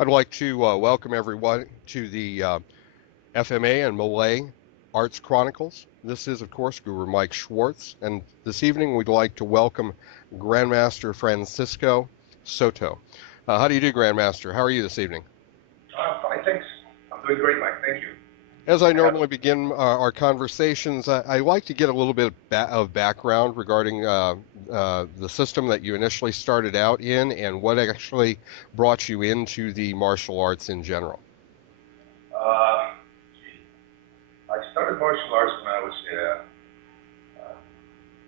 I'd like to welcome everyone to the FMA and Malay Arts Chronicles. This is, of course, Guru Mike Schwartz, and this evening we'd like to welcome Grandmaster Francisco Soto. How do you do, Grandmaster? How are you this evening? Fine, thanks. I'm doing great, Mike. Thank you. As I I have, normally begin our conversations, I like to get a little bit of background regarding the system that you initially started out in and what actually brought you into the martial arts in general. uh, I started martial arts when I was,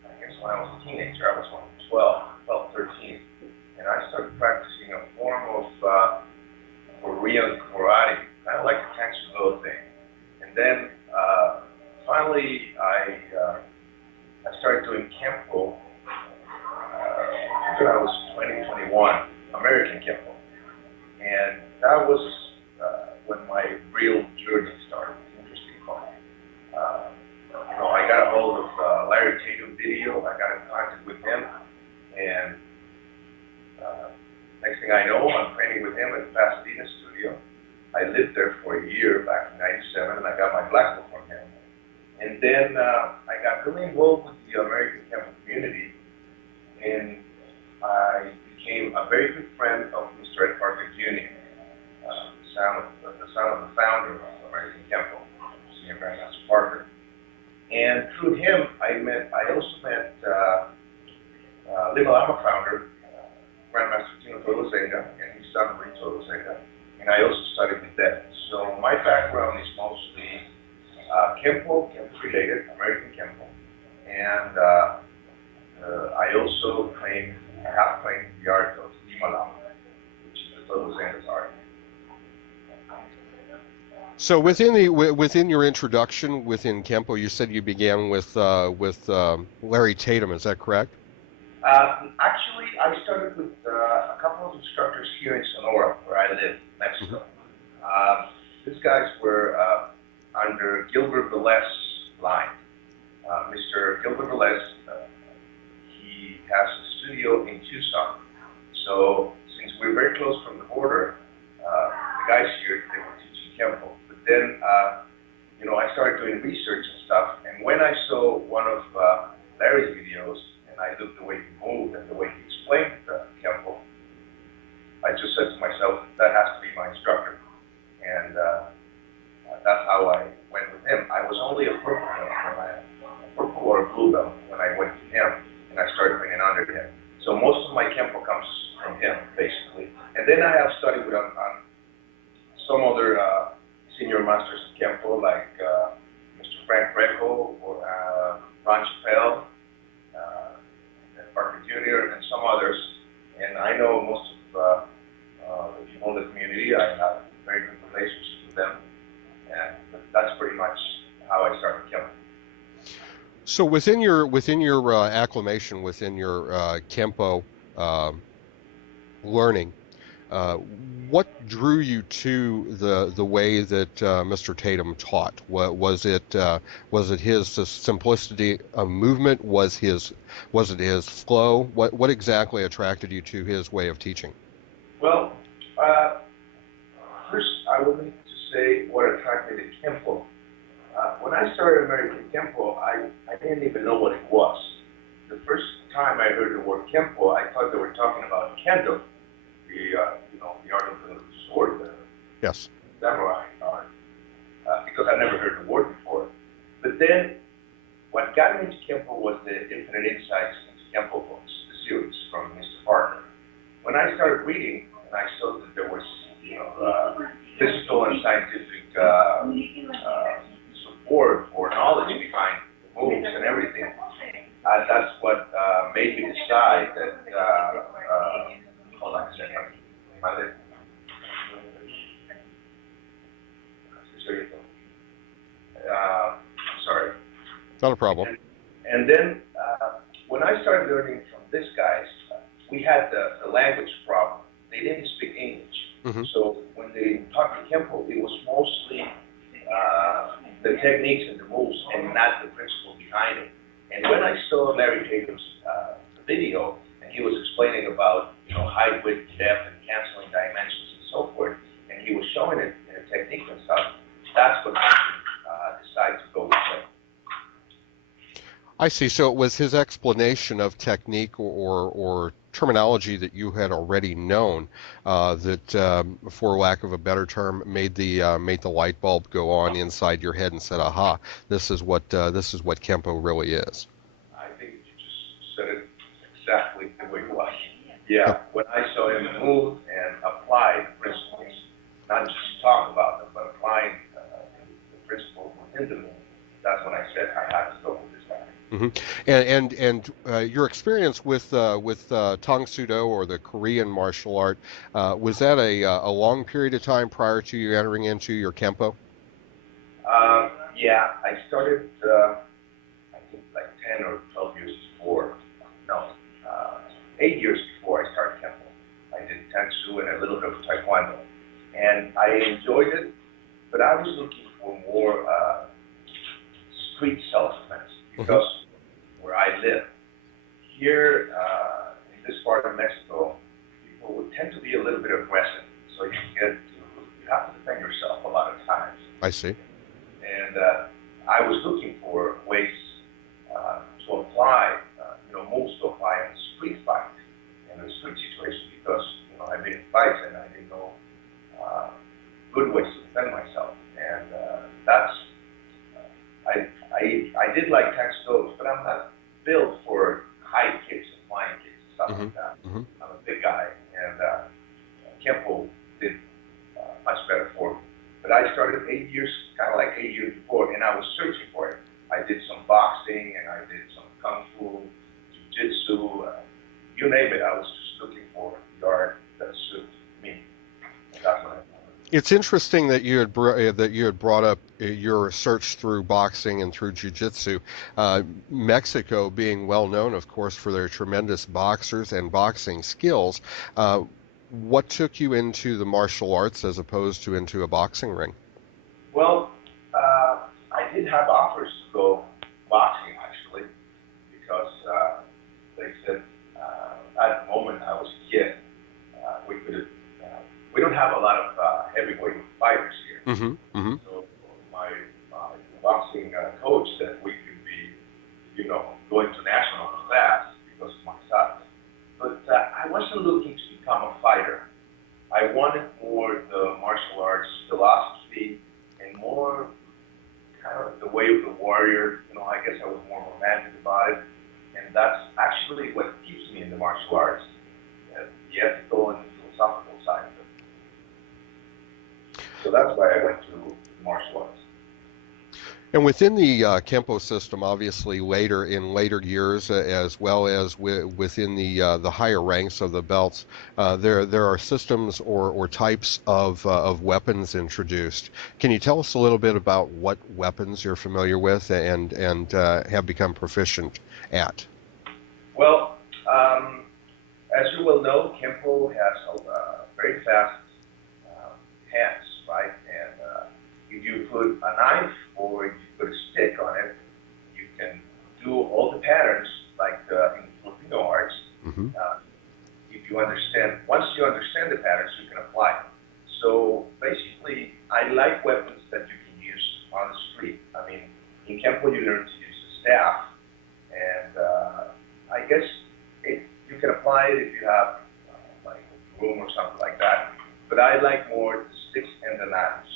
I guess when I was a teenager. I was 12, 13, and I started practicing a form of Korean karate, kind of like a Tansudo thing. And then finally, I started doing Kempo when I was 20, 21, American Kempo. And that was when my real journey started. Interesting part. I got a hold of Larry Tatum video. I got in contact with him, and next thing I know, I'm training with him at the Pasadena studio. I lived there for a year back in '97, and I got my black belt from him. And then I got really involved with the American Kempo community, and I became a very good friend of Mr. Ed Parker Jr., the founder of American Kempo, Senior Grandmaster Parker. And through him, I also met Lima Lama founder, Grandmaster Tino Tolosenga, and his son, Ray Tolosenga. And I also studied with them. So my background is mostly Kempo related, American Kempo. And I also have claimed the art of Lima Lama, which is the Tolosenga's art. So within your introduction within Kempo, you said you began with Larry Tatum. Is that correct? Actually, I started with a couple of instructors here in Sonora, where I live, Hmm. Mexico. These guys were under Gilbert Velez line. Mr. Gilbert Velez, he has a studio in Tucson. So since we're very close from the border, the guys here, they were teaching Kempo. But then, I started doing research and stuff. And when I saw one of Larry's videos, and I looked the way he moved and the way he explained Kempo, I just said to myself, that has to be my instructor. And that's how I went with him. I was only a purple belt a purple or a blue belt when I went to him, and I started training under him. So most of my Kempo comes from him, basically. And then I have studied with on some other senior masters of Kempo, like Mr. Frank Greco or Ron Chappelle, Parker Jr., and some others. And I know most of the people in the community. I have very good relationships with them, and that's pretty much how I started Kempo. So within your acclimation within your Kempo uh, learning, uh, what drew you to the way that Mr. Tatum taught? Was it his simplicity of movement? Was it his flow? What exactly attracted you to his way of teaching? Well, uh, first I would need to say what attracted me to Kempo. When I started American Kempo, I didn't even know what it was. The first time I heard the word Kempo, I thought they were talking about Kendo, the art of the sword, the Yes. samurai art, because I never heard the word before. But then, what got me into Kempo was the Infinite Insights into Kempo books, the series from Mr. Parker. When I started reading, and I saw that there was, physical and scientific support or knowledge behind the moves and everything, that's what made me decide that. Hold on a second. My sorry. Not a problem. And then when I started learning from these guys, we had the language problem. They didn't speak English. Hmm. So when they taught me Kempo, it was mostly the techniques and the moves and not the principle behind it. And when I saw Larry Jacobs' video, and he was explaining about height, width, depth, and canceling dimensions and so forth, showing it technique and stuff, that's what made me decide to go with him. I see. So it was his explanation of technique or terminology that you had already known that, for lack of a better term, made the light bulb go on inside your head and said, "Aha! This is what Kempo really is." I think you just said it exactly the way it was. Yeah, when I saw him move and apply the principles, not just talk about them, but applying the principles within the move, that's when I said I had to go with this guy. Hmm. And your experience with Tang Soo Do or the Korean martial art, was that a long period of time prior to you entering into your Kempo? Yeah, I started, I think, like 10 or 12 years before. No, 8 years before I started Kempo. I did Tansu and a little bit of Taekwondo. And I enjoyed it, but I was looking for more street self-defense Hmm. because where I live, here in this part of Mexico, people would tend to be a little bit aggressive. So you have to defend yourself a lot of times. I see. And I was looking for ways to apply, moves to apply in a street fight, in a street situation, because I've been in fights and I didn't know uh, good ways to defend myself, and that's I did like tech stoves, but I'm not built for high kicks and flying kicks and stuff Hmm. like that. Hmm. I'm a big guy, and Kempo did much better for me. But I started 8 years, kind of like 8 years before, and I was searching for it. I did some boxing, and I did some kung fu, jiu-jitsu, you name it. I was just looking for the art that suits me, and that's what I found. It's interesting that that you had brought up your search through boxing and through jiu-jitsu. Mexico being well known, of course, for their tremendous boxers and boxing skills. Uh, what took you into the martial arts as opposed to into a boxing ring? Well, I did have offers to go boxing actually, because they said at the moment I was a kid, we could we don't have a lot of heavyweight fighters here. Hmm. Hmm. So my boxing coach said we could be, going to national class because of my size. But I wasn't looking to become a fighter. I wanted more the martial arts philosophy and more kind of the way of the warrior. I guess I was more romantic about it, and that's actually what keeps me in the martial arts, the ethical and the philosophical side of it. So that's why I went to martial arts. And within the Kempo system, obviously in later years, as well as within the higher ranks of the belts, there are systems or types of weapons introduced. Can you tell us a little bit about what weapons you're familiar with and have become proficient at? Well, as you will know, Kempo has a very fast uh, hands, right? And if you put a knife or if you put a stick on it, you can do all the patterns like in Filipino arts. Hmm. Uh, if you understand, once you understand the patterns, you can apply them. So basically, I like weapons that you can use on the street. I mean, in Kempo, you learn to use the staff, and I guess you can apply it if you have like a room or something like that. But I like more the sticks and the knives.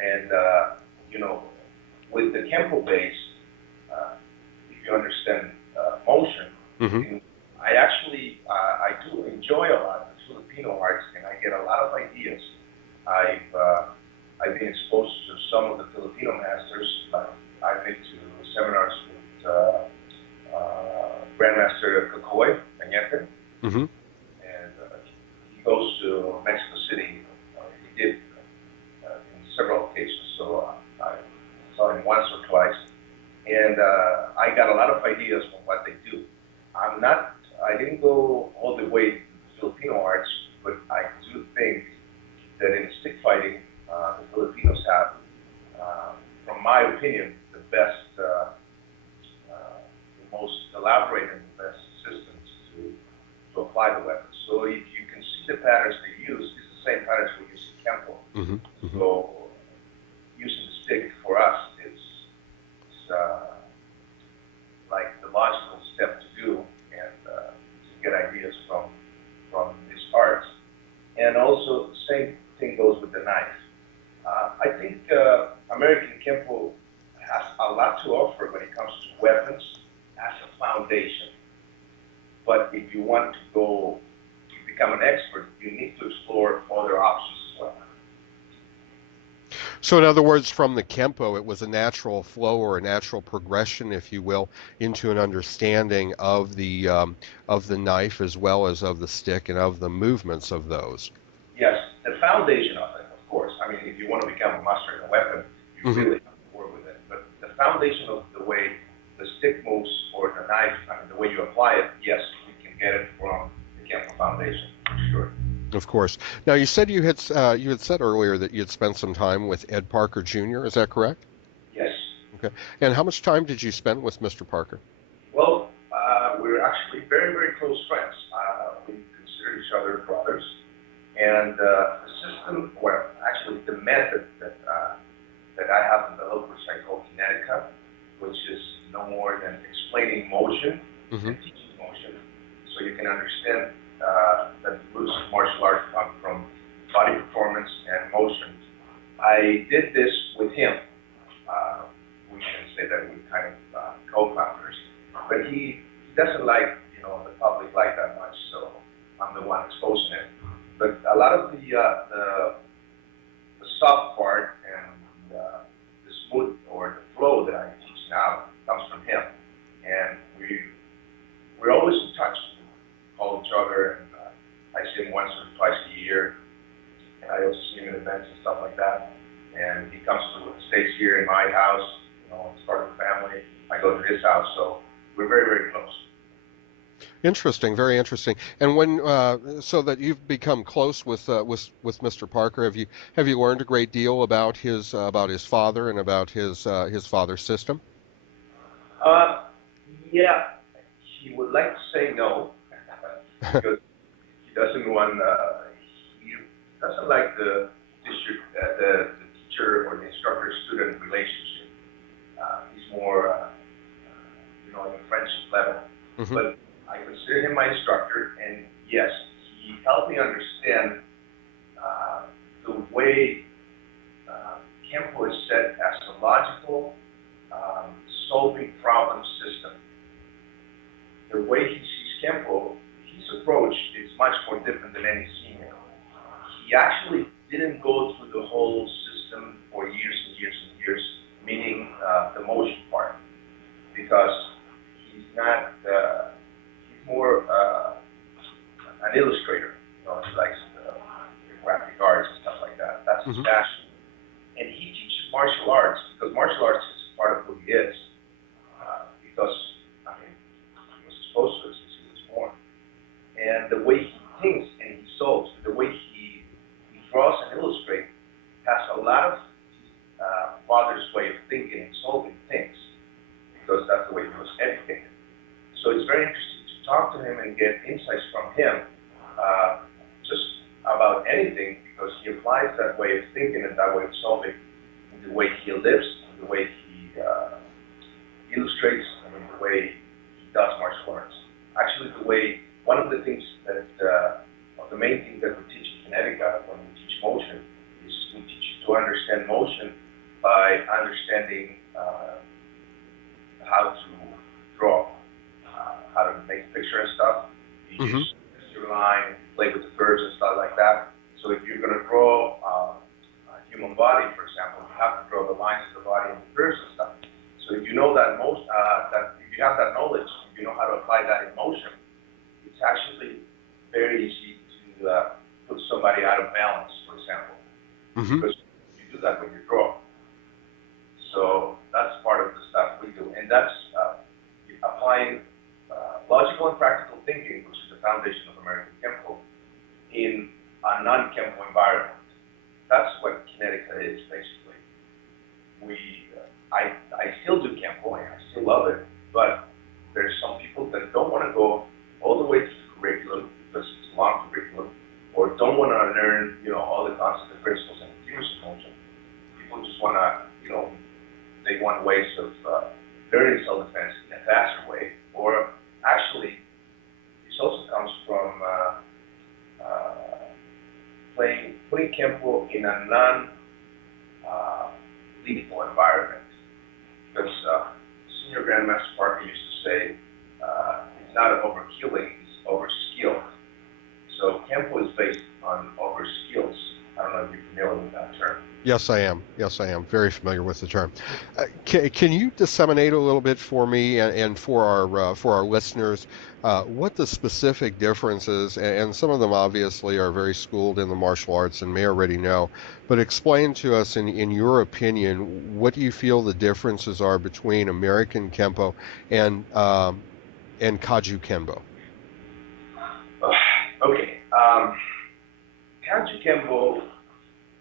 And you know, with the Kempo base, if you understand motion, Hmm. I actually I do enjoy a lot of the Filipino arts, and I get a lot of ideas. I've been exposed to some of the Filipino masters. I've been to seminars with Grandmaster Kakoy Cañete, Hmm. and he goes to Mexico City. He did in several occasions, so I saw him once or twice, and I got a lot of ideas from what they do. I didn't go all the way to the Filipino arts, but I do think that in stick fighting, the Filipinos have, from my opinion, the best, the most elaborate and the best systems to apply the weapons. So if you can see the patterns they use, it's the same patterns we use in Kempo. also the same thing goes with the knife. I think American Kempo has a lot to offer when it comes to weapons as a foundation. But if you want to go to become an expert, you need to explore other options as well. So, in other words, from the Kempo, it was a natural flow or a natural progression, if you will, into an understanding of the knife as well as of the stick and of the movements of those. Yes, the foundation of it, of course. I mean, if you want to become a master in a weapon, you Hmm. really have to work with it. But the foundation of the way the stick moves or the knife, I mean, the way you apply it, yes, we can get it from the Kempo Foundation, for sure. Of course. Now, you had said earlier that you had spent some time with Ed Parker Jr. Is that correct? Yes. Okay. And how much time did you spend with Mr. Parker? Well, we're actually very, very close friends. We consider each other brothers. And the system, well, actually the method that I have developed, which I call Kinetica, which is no more than explaining motion Hmm. and teaching motion, so you can understand that the roots of martial arts come from body performance and motion. I did this with him. Uh, we can say that we kind of co-founders, but he doesn't like the public like that much, so I'm the one exposing it. But a lot of the soft part and the smooth or the flow that I teach now comes from him, and we're always in touch. We call each other, and I see him once or twice a year, and I also see him at events and stuff like that. And he comes to stays here in my house, it's part of the family. I go to his house, so we're very, very close. Interesting, very interesting. And so that you've become close with Mr. Parker, have you learned a great deal about his father and about his father's system? Uh, yeah, he would like to say no because he doesn't want. He doesn't like the teacher or the instructor-student relationship. He's more, in a friendship level. Hmm. But I consider him my instructor, and yes, he helped me understand the way Kempo is set as a logical solving problem system. The way he sees Kempo, his approach is much more different than any senior. He actually didn't go through the whole system for years and years and years, meaning the motion part, because he's not, he's more an illustrator. He likes the graphic arts and stuff like that. That's his Hmm. passion. And he teaches martial arts because martial arts is part of who he is. Because, I mean, he was exposed to it since he was born. And the way he thinks and he solves, the way he draws and illustrates, has a lot of father's way of thinking and solving things, because that's the way he was educated. So it's very interesting to talk to him and get insights from him, just about anything, because he applies that way of thinking and that way of solving in the way he lives, in the way he illustrates, and in the way he does martial arts. Actually, one of the things that, of the main things that we teach in Kinetica when we teach motion is we teach you to understand motion by understanding how to draw, how to make a picture and stuff. You Hmm. use your line, play with the curves and stuff like that. So if you're going to draw a human body, for example, you have to draw the lines of the body and the curves and stuff. So if you know that if you have that knowledge, you know how to apply that in motion, it's actually very easy to put somebody out of balance, for example, Hmm. because you do that when you draw. So that's part of the stuff we do, and that's applying logical and practical thinking, which is the foundation of American Kempo, in a non-Kempo environment. That's what Kinetica is, basically. We, I still do Kempo, and I still love it, but there's some people that don't want to go all the way to the curriculum because it's a long curriculum, or don't want to learn, all the concepts and principles and theories of motion. People just want to, they want ways of learning self-defense in a faster way, or actually, this also comes from uh, putting Kempo in a non-lethal environment. Because Senior Grandmaster Parker used to say, it's not overkilling, it's overskilled. So Kempo is based on overskills. I don't know if you're familiar with that term. Yes, I am. Yes, I am very familiar with the term. Can you disseminate a little bit for me and for our listeners what the specific differences, and some of them obviously are very schooled in the martial arts and may already know, but explain to us in your opinion what do you feel the differences are between American Kempo and Kaju Kenbo? Okay. Kanji Kempo,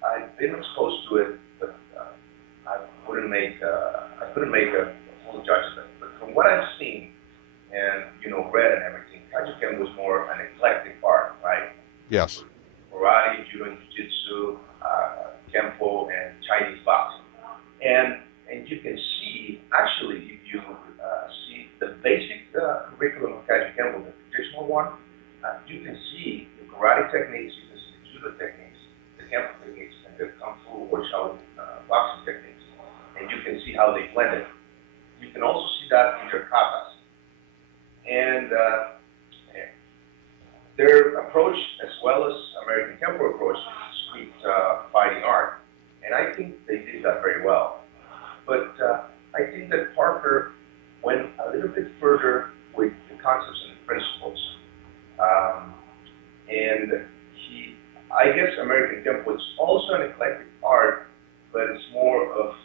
I've been exposed to it, but I couldn't make a full judgment. But from what I've seen and read and everything, Kanji Kempo was more an eclectic art, right? Yes. Karate, judo, and jiu-jitsu, Kempo, and Chinese boxing. And and you can see actually if you see the basic curriculum of Kaji Kempo, the traditional one, you can see the karate techniques, you can see the judo techniques, the Kempo techniques, and the kung fu or Shaolin boxing techniques, and you can see how they blend it. You can also see that in their katas. And their approach, as well as American Kempo approach, is street fighting art. And I think they did that very well. But I think that Parker went a little bit further with the concepts and the principles. Um, and I guess American Kempo is also an eclectic art, but it's more of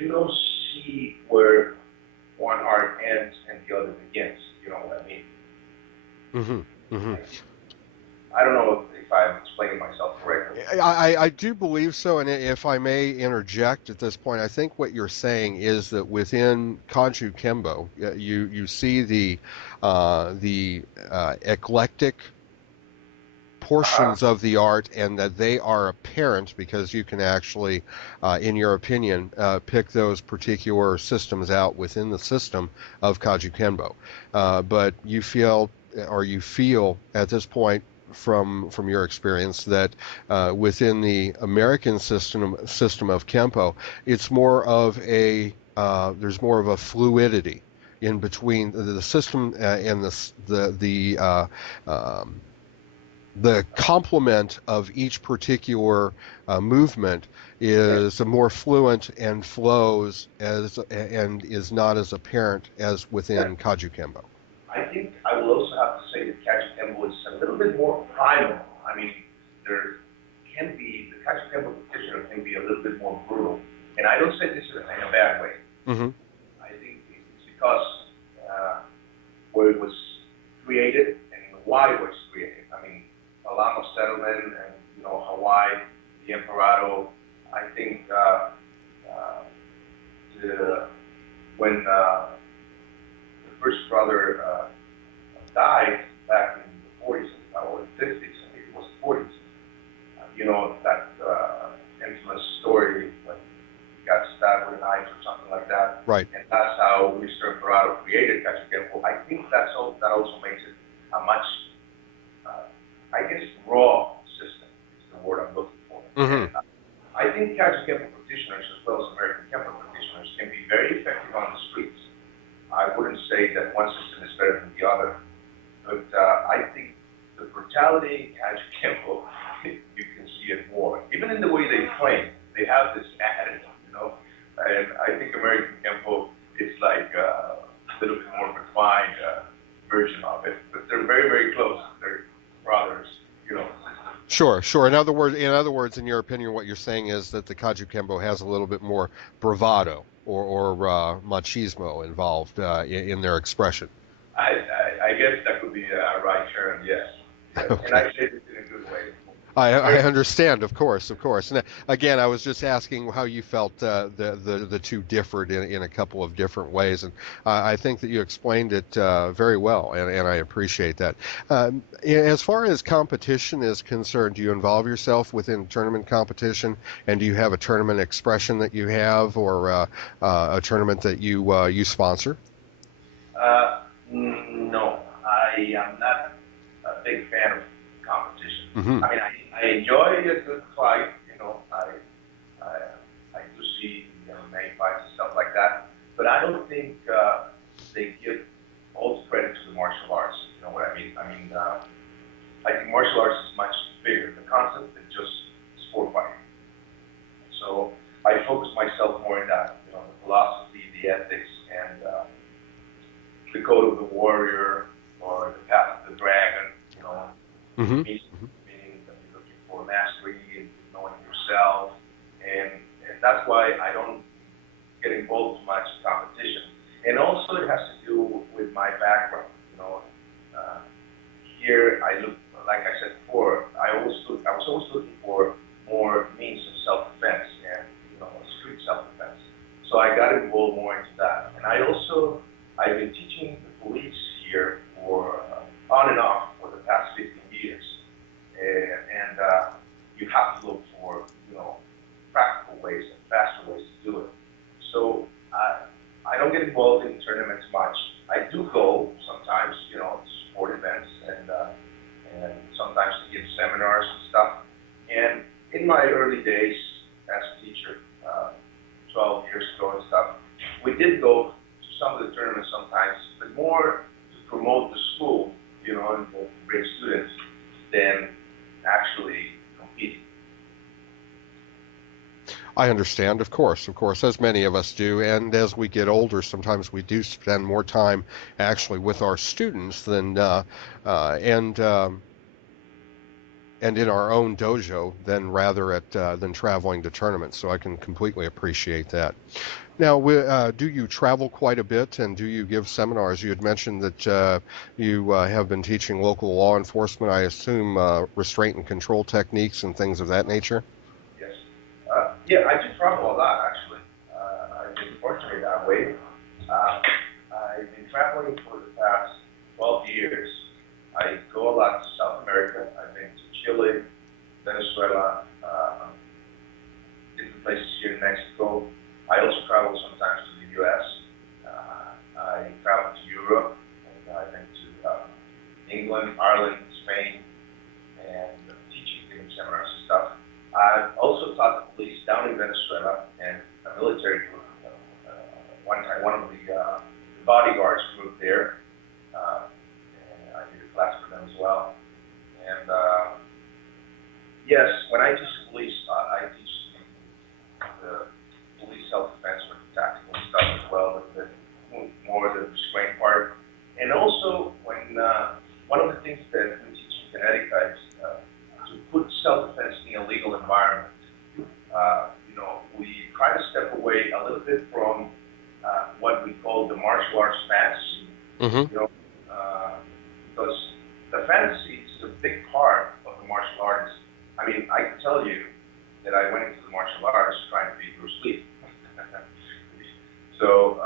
you don't see where one art ends and the other begins. You know what I mean? Mm-hmm. Mm-hmm. I don't know if I'm explaining myself correctly. I do believe so, and if I may interject at this point, I think what you're saying is that within Kanju Kembo, you see the eclectic Uh-huh. portions of the art, and that they are apparent because you can actually, in your opinion, pick those particular systems out within the system of Kaju Kenbo. But you feel at this point from your experience that within the American system of Kempo, it's more of a there's more of a fluidity in between the system and um, the complement of each particular movement Yes. is more fluent and flows and is not as apparent as Yes. within Kaju Kembo. I think I will also have to say that Kaji Kempo is a little bit more primal. I mean, there can be, the Kaji Kempo practitioner can be a little bit more brutal. And I don't say this in a bad way. Mm-hmm. I think it's because uh, where it was created and why it was created. I mean, Alamo settlement and, Hawaii, the Emperado, I think uh, the, when the first brother died back in the 40s or the 50s, I think it was the 40s. That infamous story when he got stabbed with a knife or something like that. Right. And that's how Mr. Emperado created Cachiquempo. I think that also makes it a much, uh, I guess, raw system is the word I'm looking for. Mm-hmm. And I think Cachiquempo practitioners, as well as American Kempo practitioners, can be very effective on the streets. I wouldn't say that one system is better than the other, but I think the brutality in Kaji Kempo, you can see it more. Even in the way they train, they have this attitude. And I think American Kempo is like a little bit more refined version of it, but they're very, very close. They're brothers. Sure, sure. In other words, in your opinion, what you're saying is that the Kaju Kembo has a little bit more bravado or machismo involved in their expression. I guess that could be a right term, yes. Yes. And Okay. I say this in a good way. I Very, understand, of course, of course. And again, I was just asking how you felt the two differed in a couple of different ways, and I think that you explained it very well, and I appreciate that. As far as competition is concerned, do you involve yourself within tournament competition, and do you have a tournament expression that you have, or a tournament that you sponsor? no, I am not a big fan of Hmm. I mean, I enjoy a good fight. I, I do see MMA fights and stuff like that, but I don't think they give all the credit to the martial arts. You know what I mean? I think martial arts is much bigger. The concept than just sport fighting. So I focus myself more in that, the philosophy, the ethics, and the code of the warrior or the path of the dragon. Hmm. Meaning, meaning that you're looking for mastery and knowing yourself, and and that's why I don't get involved too much in competition. And also, it has to do with my background. Uh, Here I look, like I said before, I was always looking for more means of self-defense and street self-defense. So I got involved more into that, and I've been teaching the police here for on and off for the past 15 years, and you have to look for practical ways and faster ways to do it. So I don't get involved in tournaments much. I do go sometimes, to sport events and sometimes to give seminars and stuff. And in my early days as a teacher, 12 years ago and stuff, we did go to some of the tournaments sometimes, but more to promote the school, and to bring students than actually competing. I understand, of course, as many of us do. And as we get older, sometimes we do spend more time actually with our students than uh, and um, and in our own dojo than rather at than traveling to tournaments. So I can completely appreciate that. Now, do you travel quite a bit, and do you give seminars? You had mentioned that you have been teaching local law enforcement. I assume restraint and control techniques and things of that nature. Yes. Yeah, I do travel a lot actually. I've been fortunate that way. Uh, I've been traveling for the past 12 years. I go a lot to South America. I've been to Chile, Venezuela, different places here in Mexico. I also travel sometimes to the U.S. I travel to Europe, and I've been to England, Ireland, Spain, and teaching, giving seminars and stuff. I've also taught the police down in Venezuela and a military group. One time, one of the bodyguards group there, and I did a class for them as well. And yes, when I teach the police, I teach the police self-defense or the tactical stuff as well, the more the restraint part. And also, when one of the things that we teach in Connecticut is to put self-defense in a legal environment. We try to step away a little bit from what we call the martial arts fantasy, Hmm. you know, uh, because the fantasy is a big part of the martial arts. I mean, I can tell you that I went into the martial arts trying to be Bruce Lee. So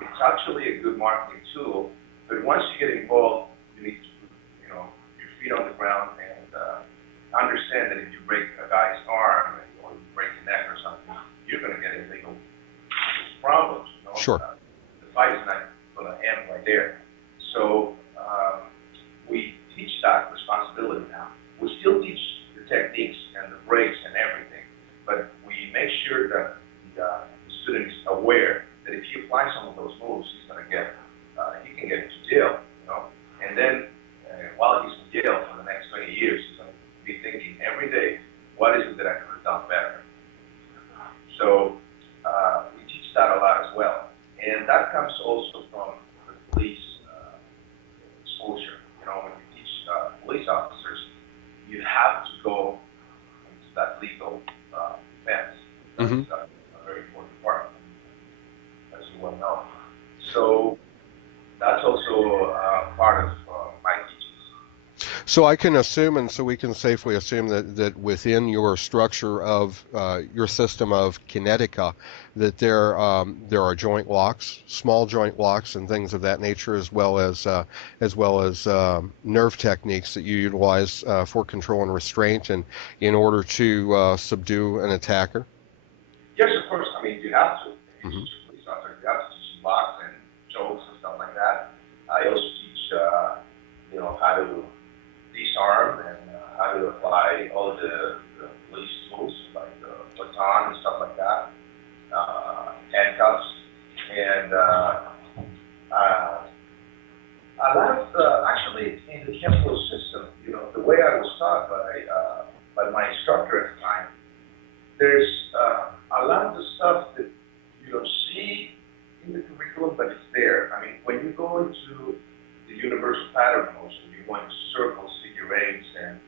it's actually a good marketing tool, but once you get involved, you need to put, your feet on the ground and understand that if you break a guy's arm or you break a neck or something, you're going to get in legal problems. Sure. The fight is not going to end right there. So we teach that responsibility now. We still teach the techniques and the breaks and everything, but we make sure that the student is aware that if he applies some of those moves, he can get into jail, and then while he's in jail for the next 20 years, he's going to be thinking every day, what is it that I could have done better? So we teach that a lot as well, and that comes also from the police exposure. When you teach police officers, you have to go into that legal defense. That's Hmm. a very important part, as you well know. So that's also part of my teachings. So I can assume, and so we can safely assume that within your structure of your system of kinetica, that there are joint locks, small joint locks, and things of that nature, as well as nerve techniques that you utilize for control and restraint, and in order to subdue an attacker. Yes, of course. I mean, you have to. If you Hmm. teach a police officer, you have to teach them blocks and jokes and stuff like that. I also teach, how to disarm and how to apply all the police tools like the baton and stuff like that, handcuffs, and uh, a lot of actually in the Kempo system, the way I was taught by my instructor at the time, there's a lot of the stuff that you don't see in the curriculum, but it's there. I mean, when you go into the universal pattern motion, you want circles, figure eights, and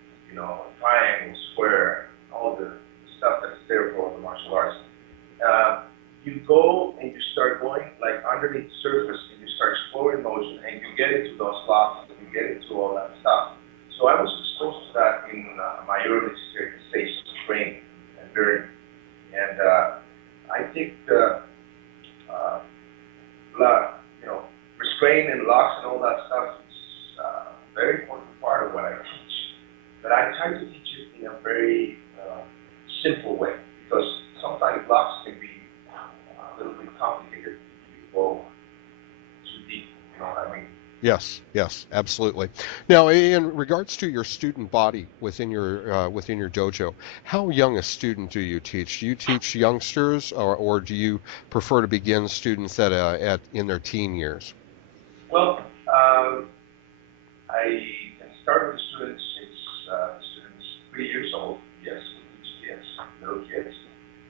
triangle, square, all the stuff that's there for the martial arts. Uh, you go and you start going like underneath the surface, and you start exploring motion, and you get into those locks, and you get into all that stuff. So I was exposed to that in my early stages of training and learning. And I think uh, restraint and locks and all that stuff is a very important part of what I teach. But I try to teach it in a very simple way because sometimes locks can be a little bit complicated if you go too deep. You know what I mean? Yes, yes, absolutely. Now, in regards to your student body within your dojo, how young a student do you teach? Do you teach youngsters, or do you prefer to begin students at in their teen years? Well, I can start with the students. The students 3 years old. Yes, we teach kids, little kids.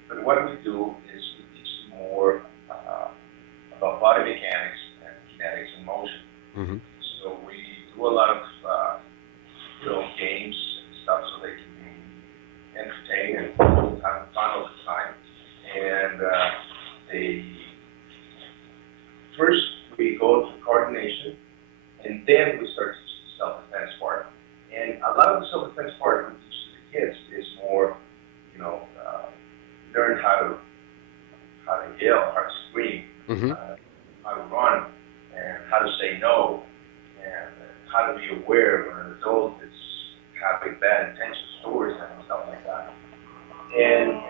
But what we do is we teach them more about body mechanics and kinetics and motion. Hmm. So we do a lot of games and stuff so they can be entertained and have fun all the time. And they first we go to coordination, and then we start teaching the self-defense part. And a lot of the self-defense part we teach to the kids is more, learn how to yell, how to scream, Hmm. how to run, and how to say no, and how to be aware when an adult is having bad intentions towards them and stuff like that. And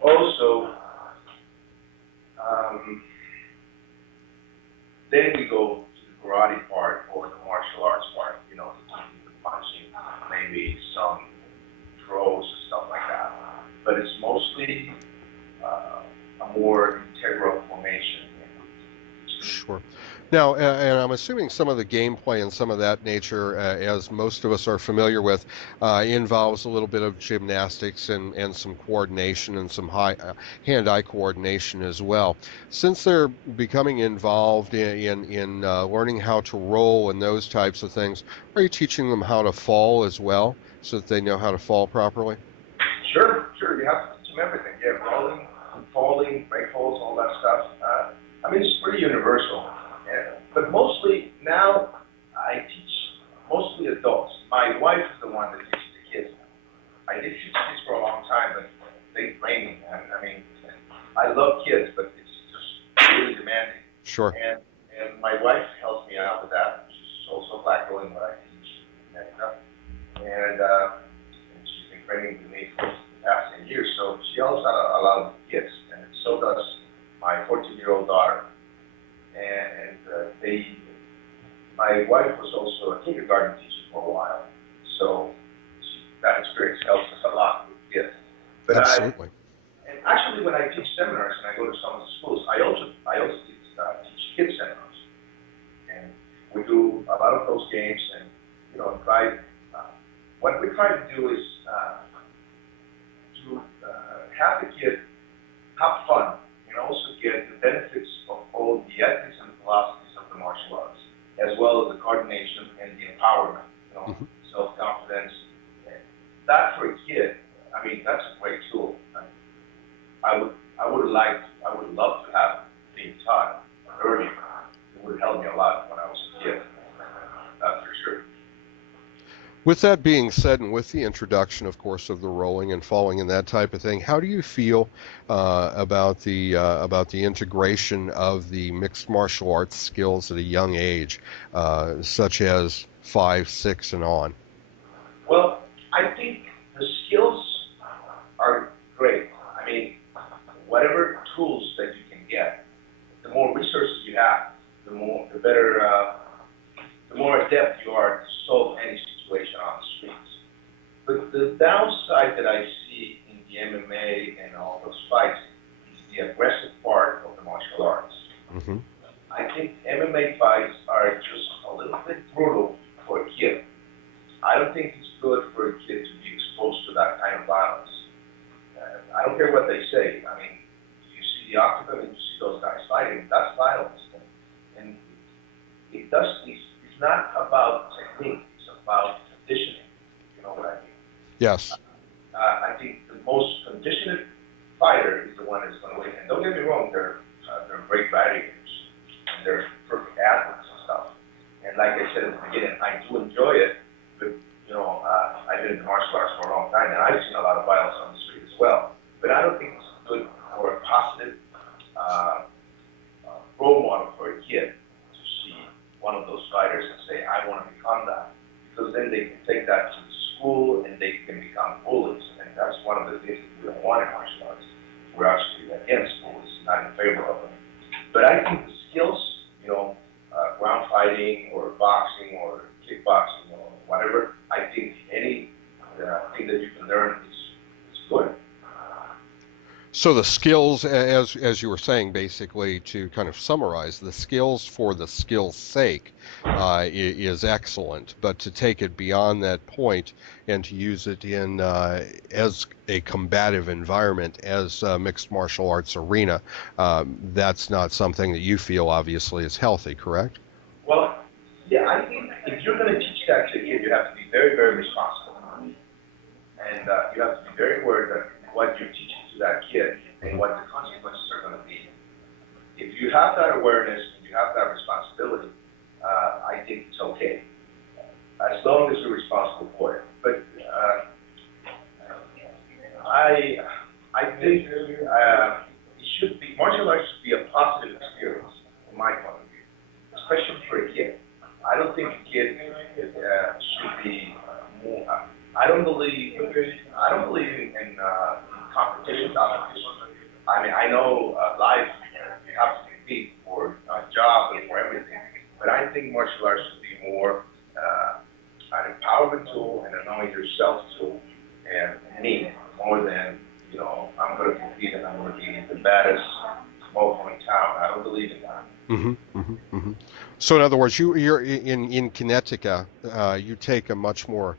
also, um, then we go to the karate part or the martial arts part, the punching, maybe some throws and stuff like that. But it's mostly a more integral formation. Sure. Now, and I'm assuming some of the gameplay and some of that nature, as most of us are familiar with, involves a little bit of gymnastics and some coordination and some hand-eye coordination as well. Since they're becoming involved in learning how to roll and those types of things, are you teaching them how to fall as well, so that they know how to fall properly? Sure, sure. You have to teach them everything. Yeah, rolling, falling, break holds, all that stuff. I mean, it's pretty universal. Yeah. But mostly now, I teach mostly adults. My wife is the one that teaches the kids. I did teach kids for a long time, but they drain me. I mean, I love kids, but it's just really demanding. Sure. And my wife helps me out with that. She's also black doing what I teach. And she's been training with me for the past 10 years. So she helps out a lot of kids, and so does my 14-year-old daughter. And my wife was also a kindergarten teacher for a while, so that experience helps us a lot with kids. But Absolutely. and actually, when I teach seminars and I go to some of the schools, I also teach kids seminars, and we do a lot of those games, and try. What we try to do is to have the kid have fun and also get the benefits of all the ethics and the philosophies of the martial arts, as well as the coordination and the empowerment, Hmm. self-confidence. That for a kid, I mean, that's a great tool. I would love to have been taught earlier. It would help me a lot when I was a kid. That's for sure. With that being said, and with the introduction, of course, of the rolling and falling and that type of thing, how do you feel about the integration of the mixed martial arts skills at a young age, such as 5, 6, and on? Well, I think the skills are great. I mean, whatever tools that you can get, the more resources you have, the better the more adept you are to solve any situation on the streets. But the downside that I see in the MMA and all those fights is the aggressive part of the martial arts. Hmm. I think MMA fights are just a little bit brutal for a kid. I don't think it's good for a kid to be exposed to that kind of violence. I don't care what they say. I mean, you see the octagon and you see those guys fighting. That's violence, and it's not about technique. It's about conditioning. You know what I mean? Yes. I think the most conditioned fighter is the one that's going to win. And don't get me wrong, they're great gladiators and they're perfect athletes and stuff. And like I said at the beginning, I do enjoy it, but I've been in the martial arts for a long time, and I've seen a lot of violence on the street as well. But I don't think it's good or a positive uh, role model for a kid to see one of those fighters and say, I want to become that. Because then they can take that to school and they can become bullies. And that's one of the things that we don't want in martial arts. We're actually against bullies, not in favor of them. But I think the skills, ground fighting or boxing or kickboxing or whatever, I think any thing that you can learn is good. So the skills, as you were saying, basically to kind of summarize, the skills for the skill's sake is excellent, but to take it beyond that point and to use it in as a combative environment, as a mixed martial arts arena, that's not something that you feel obviously is healthy, correct? Well, yeah, I think if you're going to teach that to a kid, you have to be very, very responsible. And you have to be very aware that what you're teaching to that kid and Hmm. what the consequences are going to be. If you have that awareness and you have that responsibility, I think it's okay, as long as you're responsible for it. But I, I think it should be martial arts should be a positive experience, in my point of view, especially for a kid. I don't think a kid should be more. I don't believe in competition. I mean, I know life you have to compete for a job and for everything, but I think martial arts should be more an empowerment tool and a knowing yourself tool, and me more than I'm going to compete and I'm going to be the baddest smoker in town. I don't believe in that. Hmm. Hmm. Hmm. So in other words, you're in Kinetica, you take a much more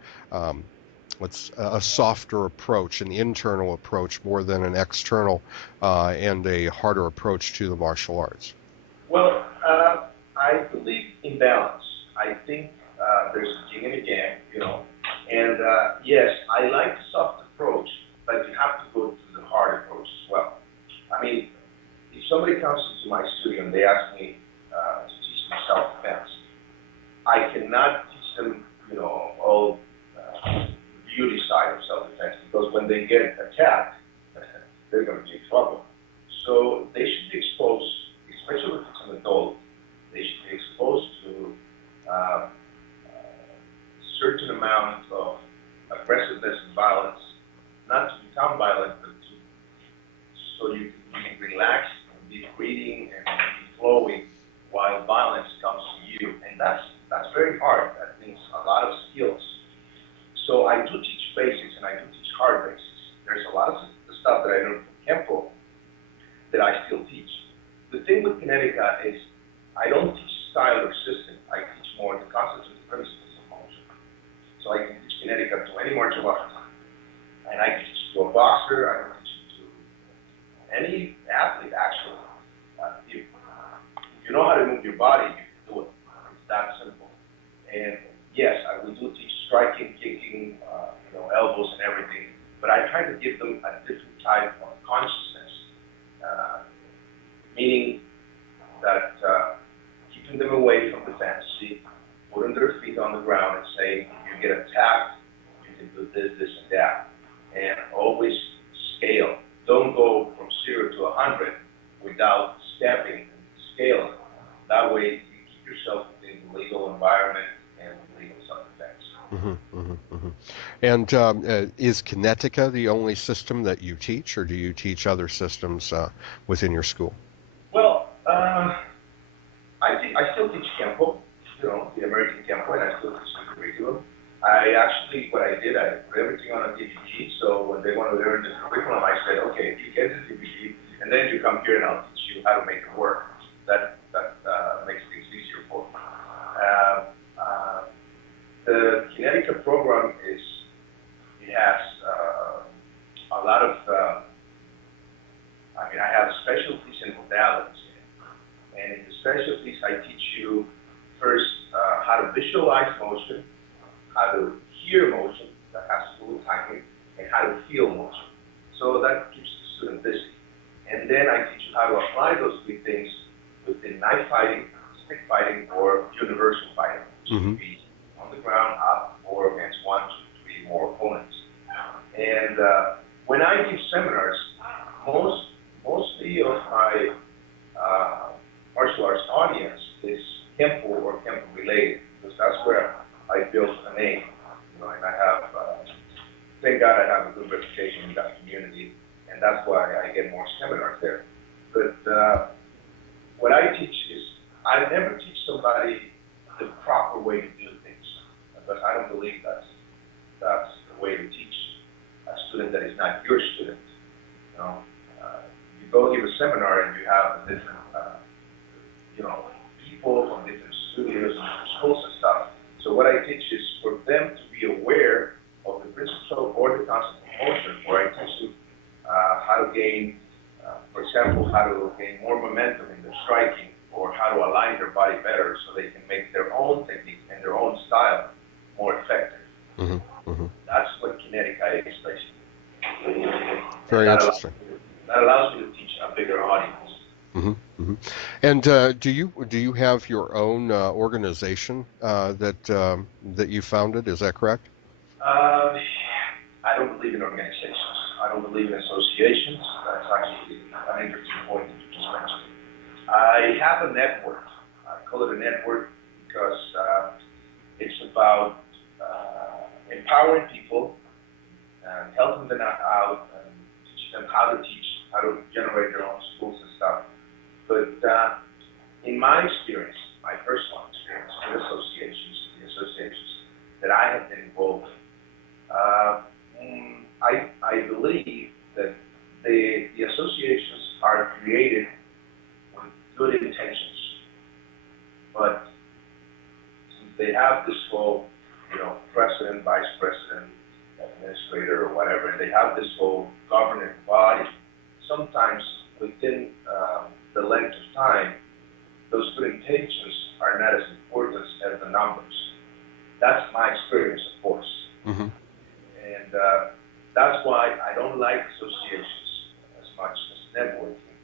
what's a softer approach, an internal approach more than an external and a harder approach to the martial arts. Well, I believe in balance. I think there's a yin and a yang, and yes, I like the soft approach, but you have to go to the hard approach as well. I mean, if somebody comes into my studio and they ask me to teach them self-defense, I cannot teach them, all the beauty side of self-defense because when they get attacked, they're going to be in trouble. So they should be exposed, especially if it's an adult, they should be exposed to uh, certain amount of aggressiveness and violence, not to become violent, but so you can be relaxed and be breathing and be flowing while violence comes to you. And that's very hard. That means a lot of skills. So I do teach basics and I do teach hard basics. There's a lot of the stuff that I learned from Kempo that I still teach. The thing with Kinetica is I don't teach style or system. I teach more the concepts and the principles of motion. So I can teach Kinetica to any martial art. And I can teach it to a boxer, I can teach it to any athlete actually. If you know how to move your body, you can do it. It's that simple. And yes, we do teach striking, kicking, elbows and everything. But I try to give them a different type of consciousness, uh, meaning that keeping them away from the fantasy, putting their feet on the ground and saying, if you get attacked, you can do this, this, and that. And always scale. Don't go from 0 to 100 without stepping and scaling. That way, you keep yourself in the legal environment and legal self-defense. Hmm. Hmm. Hmm. And is Kinetica the only system that you teach, or do you teach other systems within your school? Well, I still teach Kempo. the American Tempo, and I still teach the curriculum. I actually, what I did, I put everything on a DVD. So when they want to learn the curriculum, I said, okay, you get the DVD, and then you come here and I'll teach you how to make it work. That makes things easier for me. The Kinetica program it has a lot of, I have specialties and modalities in it. And in the specialties, I teach you first how to visualize motion, how to hear motion, that has to do with timing, and how to feel motion. So that keeps the student busy. And then I teach you how to apply those three things within knife fighting, stick fighting, or universal fighting, which Mm-hmm. would be on the ground, up, or against one, two, three more opponents. And when I give seminars, mostly of my uh, martial arts audience is Kempo or Kempo related, because that's where I built a name. And I have, thank God I have a good reputation in that community, and that's why I get more seminars there. But what I teach is, I never teach somebody the proper way to do things, because I don't believe that's the way to teach a student that is not your student. You know, you go give a seminar and you have a different, people from different studios and schools and stuff. So what I teach is for them to be aware of the principle or the concept of motion, or I teach them how to gain, for example, how to gain more momentum in their striking, or how to align their body better so they can make their own technique and their own style more effective. Mm-hmm. Mm-hmm. That's what Kinetica is basically. And Very interesting. that allows me to teach a bigger audience. Mm-hmm. Mm-hmm. And do you have your own organization that you founded? Is that correct? Uh, I don't believe in organizations. I don't believe in associations. That's actually an interesting point that you just mentioned. I have a network. I call it a network because it's about empowering people and helping them out and teaching them how to teach, how to generate their own schools and stuff. But in my experience, my personal experience with associations, the associations that I have been involved in, I believe that the associations are created with good intentions, but since they have this whole, president, vice president, administrator, or whatever, and they have this whole governing body, sometimes within the length of time, those good intentions are not as important as the numbers. That's my experience, of course. Mm-hmm. And that's why I don't like associations as much as networking.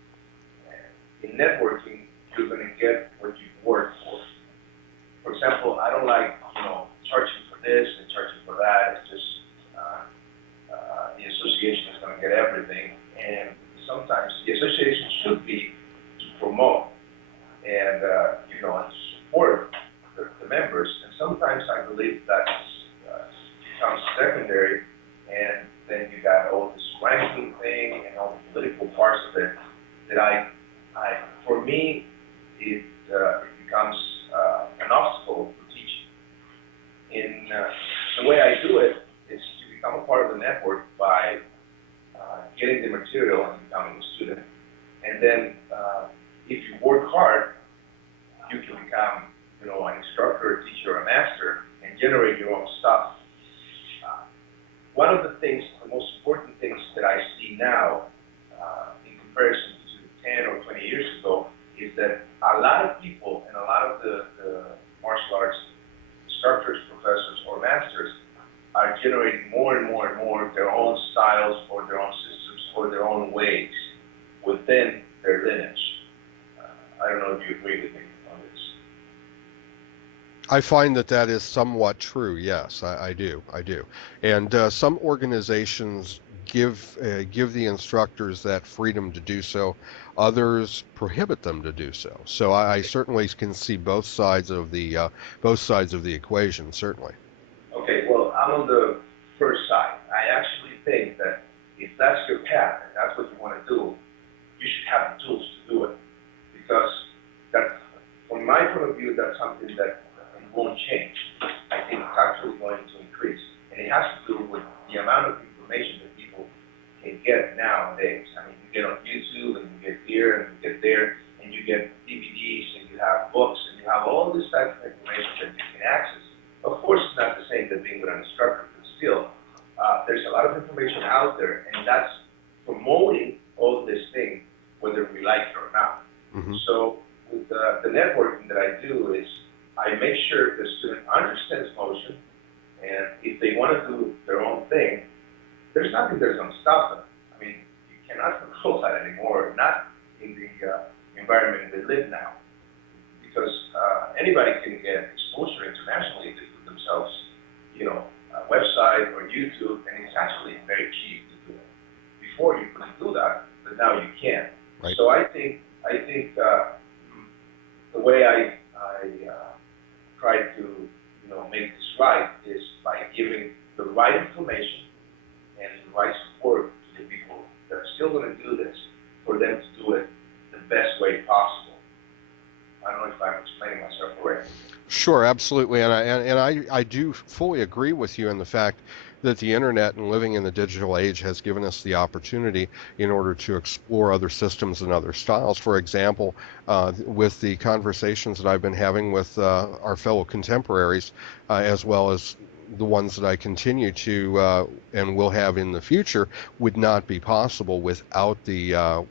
And in networking, you're going to get what you work for. For example, I don't like, charging for this and charging for that. It's just the association is going to get everything. And sometimes the association should be to promote and, and support the members. And sometimes I believe that becomes secondary, and then you got all this ranking thing and all the political parts of it that for me, it becomes an obstacle for teaching. The way I do it is to become a part of the network by getting the material and becoming a student. And then if you work hard, you can become, an instructor, a teacher, a master, and generate your own stuff. One of the things, the most important things that I see now, in comparison to 10 or 20 years ago, is that a lot of people and a lot of the martial arts instructors, professors, or masters are generating more and more and more their own styles or their own systems or their own ways within their lineage. I don't know if you agree with me on this. I find that is somewhat true. Yes, I do. I do. And some organizations give the instructors that freedom to do so. Others prohibit them to do so. So I certainly can see both sides of the equation. Certainly. Okay, well, I'm on the first side. I actually think that if that's your path and that's what you want to do, you should have the tools to do it. Because that, from my point of view, that's something that won't change. I think it's actually going to increase. And it has to do with the amount of information that people can get nowadays. I mean, you get on YouTube, and you get here, and you get there, and you get DVDs, and you have books, and you have all this type of information that you can access. Of course, it's not the same as being with an instructor, but still, there's a lot of information out there, and that's promoting all this thing, whether we like it or not. Mm-hmm. So with the networking that I do is I make sure the student understands motion, and if they want to do their own thing, there's nothing that's going to stop them. I mean, you cannot control that anymore, not in the environment we live now, because anybody can get exposure internationally if they put themselves, a website or YouTube, and it's actually very cheap to do it. Before you couldn't do that, but now you can. Right. So I think the way I try to make this right is by giving the right information and the right support to the people that are still going to do this, for them to do it the best way possible. I don't know if I'm explaining myself correctly. Sure, absolutely, and I do fully agree with you in the fact that the internet and living in the digital age has given us the opportunity in order to explore other systems and other styles. For example, with the conversations that I've been having with our fellow contemporaries, as well as the ones that I continue to and will have in the future, would not be possible without the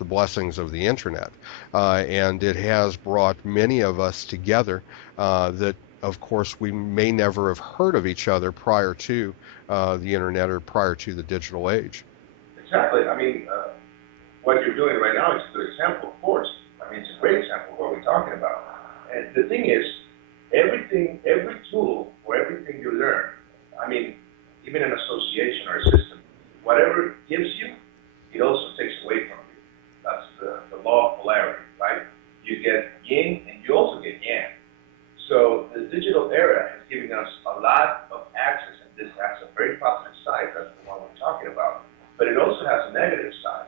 blessings of the internet, and it has brought many of us together that, of course, we may never have heard of each other prior to the internet or prior to the digital age. Exactly. I mean, what you're doing right now is a good example, of course. I mean, it's a great example of what we're talking about. And the thing is, every tool or everything you learn, I mean, even an association or a system, whatever it gives you, it also takes away from you. That's the law of polarity, right? You get yin and you also get yang. So the digital era has given us a lot of access, and this has a very positive side, that's the one we're talking about. But it also has a negative side.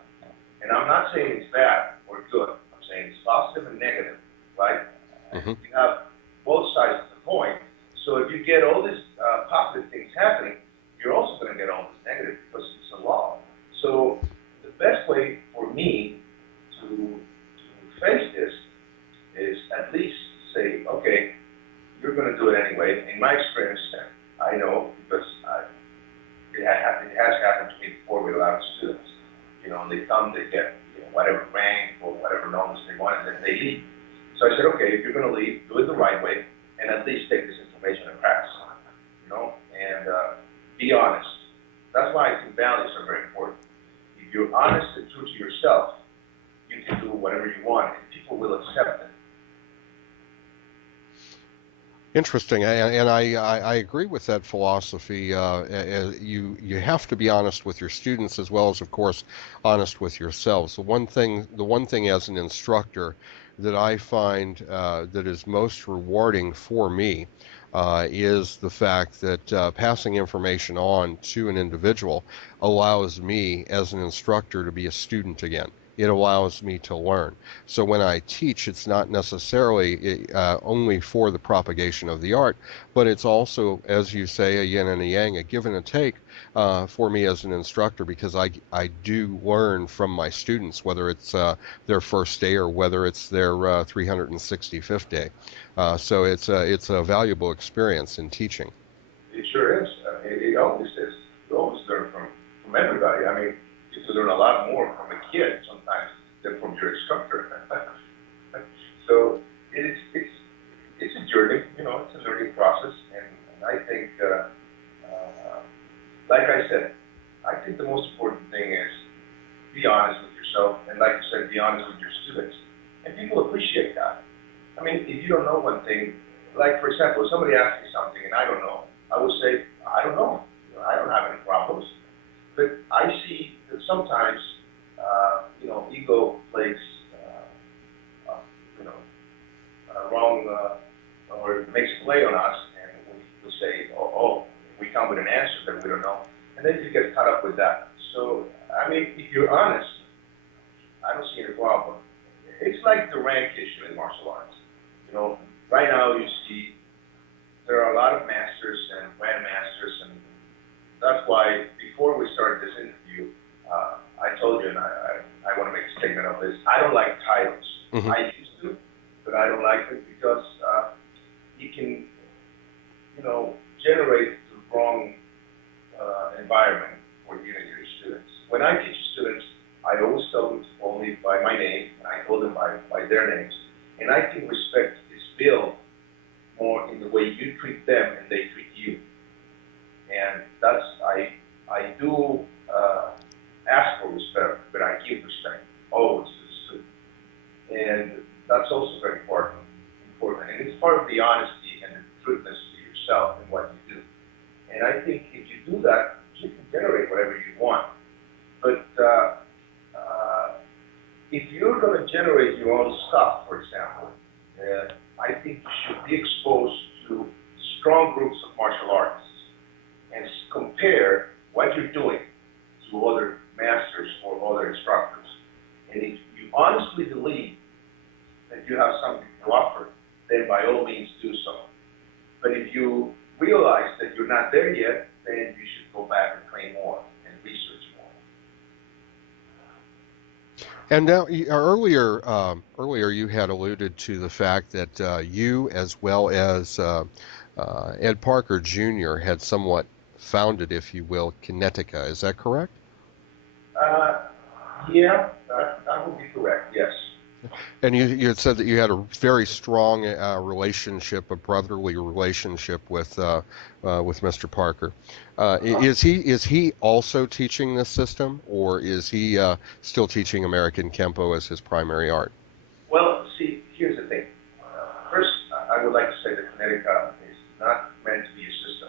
And I'm not saying it's bad or good. I'm saying it's positive and negative, right? Mm-hmm. You have both sides of the coin. So if you get all these positive things happening, you're also going to get all this negative because it's a law. So the best way for me to face this is at least say, okay, you're going to do it anyway. In my experience, I know because it has happened to me before with a lot of students. They come, they get whatever rank or whatever knowledge they want, and then they leave. So I said, okay, if you're going to leave, do it the right way, and at least take this information and practice on it, and be honest. That's why I think values are very important. If you're honest and true to yourself, you can do whatever you want, and people will accept it. Interesting, and I agree with that philosophy. You have to be honest with your students as well as, of course, honest with yourselves. The one thing as an instructor that I find that is most rewarding for me is the fact that passing information on to an individual allows me as an instructor to be a student again. It allows me to learn. So when I teach, it's not necessarily only for the propagation of the art, but it's also, as you say, a yin and a yang, a give and a take for me as an instructor, because I do learn from my students, whether it's their first day or whether it's their 365th day. So it's a valuable experience in teaching. It sure is. It always is. You always learn from everybody. I mean, you can learn a lot more from a kid sometimes than from your instructor. So it's a journey, it's a learning process, and I think, like I said, I think the most important thing is be honest with yourself, and like you said, be honest with your students, and people appreciate that. I mean, if you don't know one thing, like for example, if somebody asks me something and I don't know, I will say, I don't know. I don't have any problems. But I see that sometimes, ego plays, wrong, or makes a play on us, and we say, we come with an answer that we don't know, and then you get caught up with that. So, I mean, if you're honest, I don't see any problem. It's like the rank issue in martial arts. Right now you see there are a lot of masters and grandmasters, and that's why before we started this interview, I told you, and I want to make a statement of this. I don't like titles. Hmm. I used to, but I don't like it because you can, generate the wrong environment for you and your students. When I teach students, I always tell them to call me by my name, and I call them by their names. And I think respect is built more in the way you treat them and they treat you. And that's I do ask for respect, but I give respect always to the student, and that's also very important. Important, and it's part of the honesty and the truthfulness to yourself and what you do. And I think if you do that, you can generate whatever you want. But if you're going to generate your own stuff, for example, I think you should be exposed to strong groups of martial artists and compare what you're doing to other masters or other instructors. And if you honestly believe that you have something to offer, then by all means do so. But if you realize that you're not there yet, then you should go back and train more and research more. And now, earlier you had alluded to the fact that you, as well as Ed Parker Jr., had somewhat founded, if you will, Kinetica. Is that correct? Uh, yeah, that would be correct, yes. And you had said that you had a very strong relationship, a brotherly relationship with Mr. Parker. Is he also teaching this system, or is he still teaching American Kempo as his primary art? Well, see, here's the thing. First, I would like to say that Connecticut is not meant to be a system.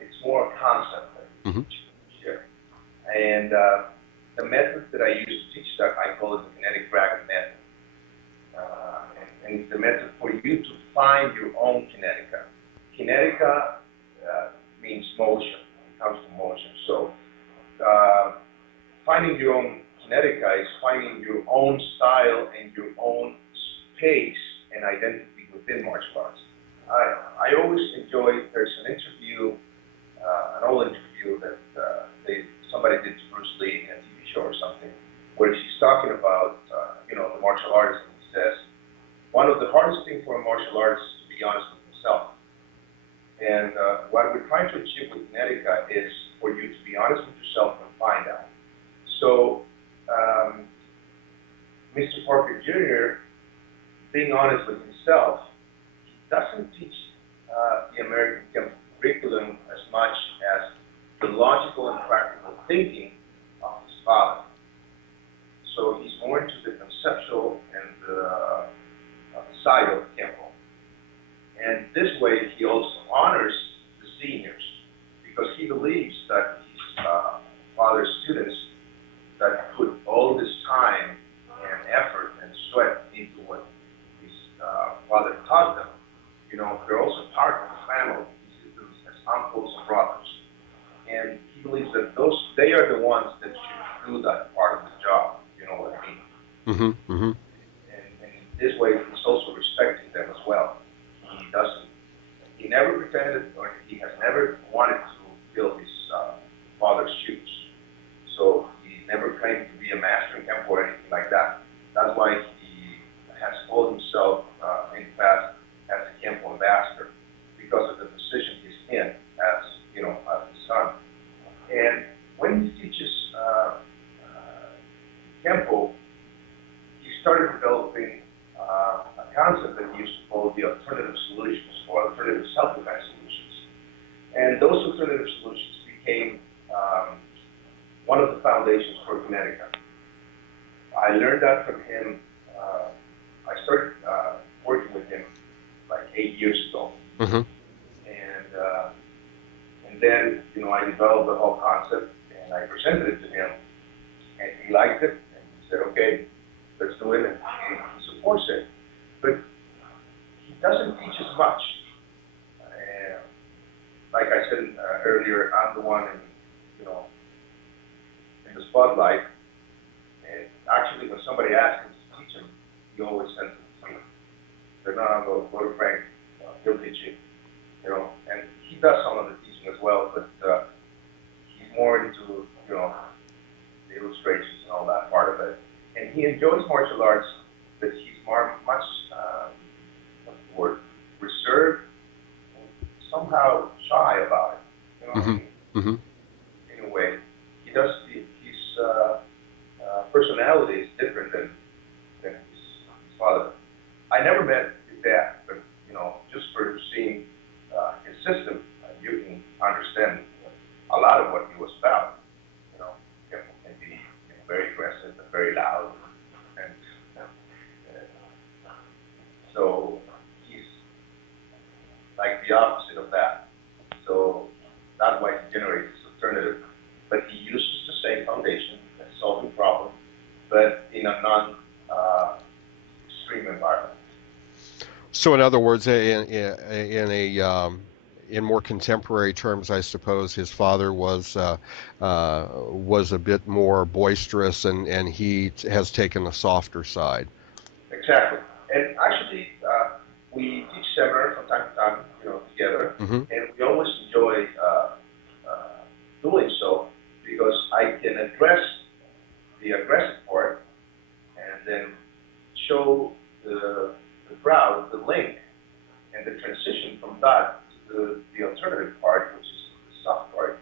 It's more a concept that Hmm. we share. And the method that I use to teach that, I call it the kinetic dragon method. And it's the method for you to find your own kinetica. Kinetica means motion. It comes from motion. So uh, finding your own kinetica is finding your own style and your own pace and identity within martial arts. I always enjoy, there's an old interview that somebody did to Bruce Lee in a TV show or something, where she's talking about, the martial artist, and he says, one of the hardest things for a martial artist is to be honest with himself. And what we're trying to achieve with Kinetica is for you to be honest with yourself and find out. So, Mr. Parker Jr., being honest with himself, he doesn't teach the American curriculum as much as the logical and practical thinking of his father. So he's more into the conceptual and side of Kempo. And this way, he also honors the seniors because he believes that his father's students that put all this time and effort and sweat into what his father taught them, they're also part of the family. He sees them as uncles and brothers. And he believes that they are the ones that should do that part of the job. You know what I mean? Hmm. Hmm. And in this way, he's also respecting them as well. He doesn't. He never pretended, or he has never wanted to fill his father's shoes. So he never claimed to be a master in Kempo or anything like that. That's why he has called himself in the past as a Kempo ambassador because of the position he's in as as his son. And when he teaches Kempo, he started developing a concept that he used to call the alternative solutions or alternative self-defense solutions. And those alternative solutions became one of the foundations for Kinetica. I learned that from him. I started working with him like 8 years ago, Hmm. and then I developed the whole concept and I presented it to him, and he liked it, and he said, "Okay, let's do it," and he supports it. But he doesn't teach as much. And like I said earlier, I'm the one in the spotlight. And actually, when somebody asks him to teach him, he always sends them to me. They're not going to go to Frank. he'll teach you, and he does some of the teaching as well, but he's more into, the illustrations and all that part of it. And he enjoys martial arts, but he's much, what's the word, reserved, and somehow shy about it. You know what I Hmm. mean? Hmm. In a way, his personality is different than his father. I never met his dad, but just for seeing his system, you can understand a lot of what he was about. You know, Campbell can be very aggressive and very loud, and so he's like the opposite of that. So that's why he generates this alternative. But he uses the same foundation as solving problems, but in a non-extreme environment. So, in other words, in more contemporary terms, I suppose his father was a bit more boisterous, and he has taken the softer side. Exactly. And actually, we teach seminars from time to time, together, Hmm. and we always enjoy doing so because I can address the aggressive part and then show the crowd the link and the transition from that to the alternative part, which is the soft part,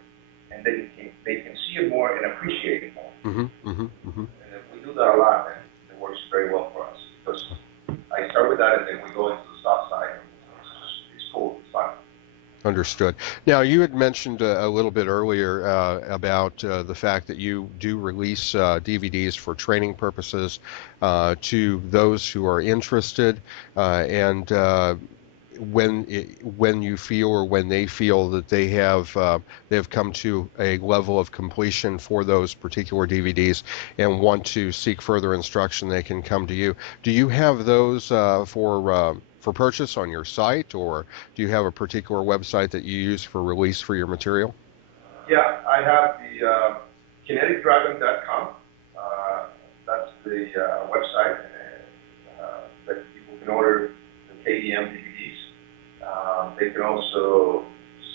and then they can see it more and appreciate it more. Hmm. Hmm. Hmm. And if we do that a lot, then it works very well for us because I start with that and then we go into the soft side. And it's cool. It's fun. Understood. Now, you had mentioned a little bit earlier about the fact that you do release DVDs for training purposes to those who are interested, and when you feel or when they feel that they have come to a level of completion for those particular DVDs and want to seek further instruction, they can come to you. Do you have those for purchase on your site, or do you have a particular website that you use for release for your material? Yeah, I have the kineticdragon.com. Uh, that's the website that people can order the KDM DVDs. They can also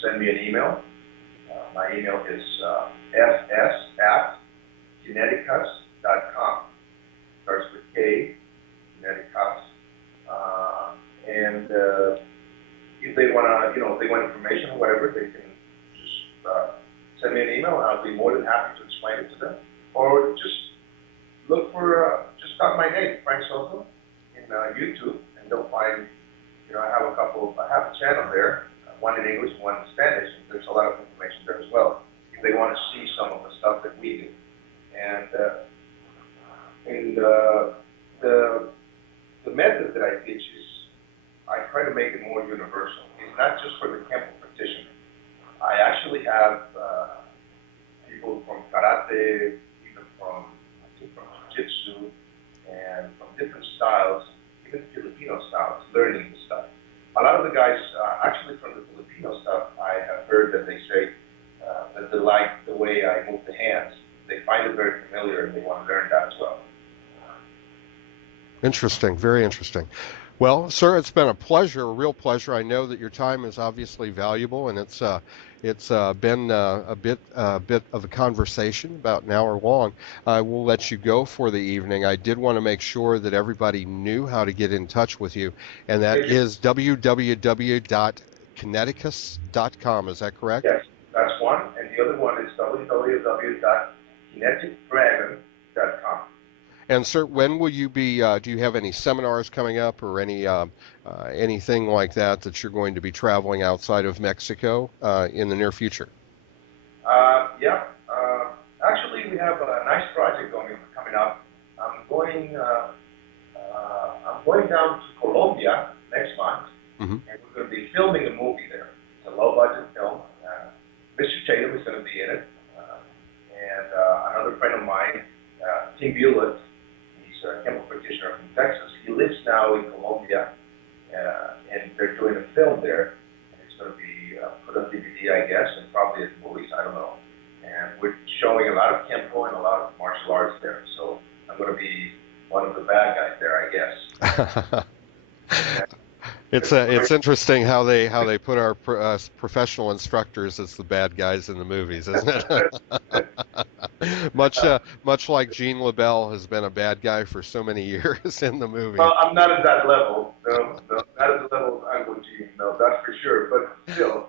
send me an email. My email is fs@kineticus.com. Starts with K, Kineticus. And if they want to, if they want information or whatever, they can just send me an email, and I'll be more than happy to explain it to them. Or just look for, just type my name, Frank Soto, in YouTube, and they'll find, I have a channel there, one in English, one in Spanish, and there's a lot of information there as well. If they want to see some of the stuff that we do. And the method that I teach is, I try to make it more universal. It's not just for the Kempo practitioner. I actually have people from karate, even I think from jiu-jitsu, and from different styles, even Filipino styles, learning the stuff. A lot of the guys, actually from the Filipino stuff, I have heard that they say that they like the way I move the hands. They find it very familiar and they want to learn that as well. Interesting, very interesting. Well, sir, it's been a pleasure, a real pleasure. I know that your time is obviously valuable, and it's been a bit of a conversation, about an hour long. I will let you go for the evening. I did want to make sure that everybody knew how to get in touch with you, and that Thank you. is www.kineticus.com. Is that correct? Yes, that's one. And the other one is www.kineticdragon.com. And sir, when will you be? Do you have any seminars coming up, or anything like that that you're going to be traveling outside of Mexico in the near future? Yeah. Actually, we have a nice project coming up. I'm going. I'm going down to Colombia next month, Hmm. and we're going to be filming a movie there. It's a low-budget film. Mr. Tatum is going to be in it, and another friend of mine, Tim Bullitt. He's a chemical practitioner from Texas. He lives now in Colombia, and they're doing a film there. It's going to be put on DVD, I guess, and probably at the movies. I don't know. And we're showing a lot of Kempo and a lot of martial arts there. So I'm going to be one of the bad guys there, I guess. It's interesting how they put our professional instructors as the bad guys in the movies, isn't it? Much like Gene LaBelle has been a bad guy for so many years in the movies. Well, I'm not at that level. No, no, not at the level of Uncle Gene. No, that's for sure. But still,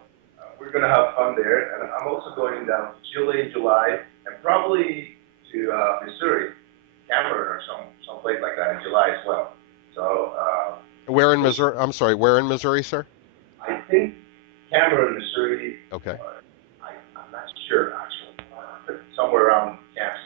we're going to have fun there. And I'm also going down to Chile in July and probably to Missouri, Cameron or some place like that in July as well. So Where in Missouri? I'm sorry, where in Missouri, sir? I think Cameron, Missouri. Okay. I'm not sure actually, but somewhere around Kansas,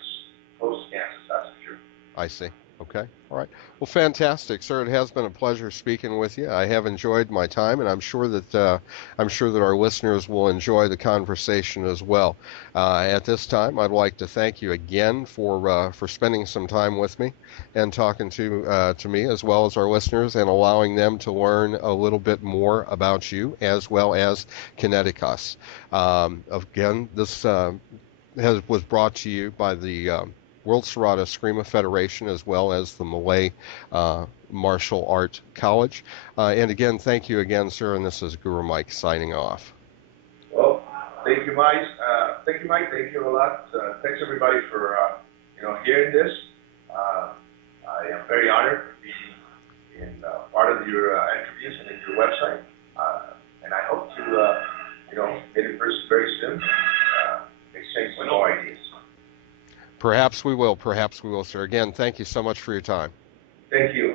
close to Kansas, that's for sure. I see. Okay. All right. Well, fantastic, sir. It has been a pleasure speaking with you. I have enjoyed my time, and I'm sure that our listeners will enjoy the conversation as well. At this time, I'd like to thank you again for spending some time with me and talking to me as well as our listeners and allowing them to learn a little bit more about you as well as Connecticut. Again, this was brought to you by the World Serrata Eskrima Federation as well as the Malay Martial Art College. And again, thank you again, sir. And this is Guru Mike signing off. Well, thank you, Mike. Thank you, Mike. Thank you a lot. Thanks everybody for hearing this. I am very honored to be in part of your interviews and in your website, and I hope to meet in person very soon. Exchange some more ideas. Perhaps we will. Perhaps we will, sir. Again, thank you so much for your time. Thank you.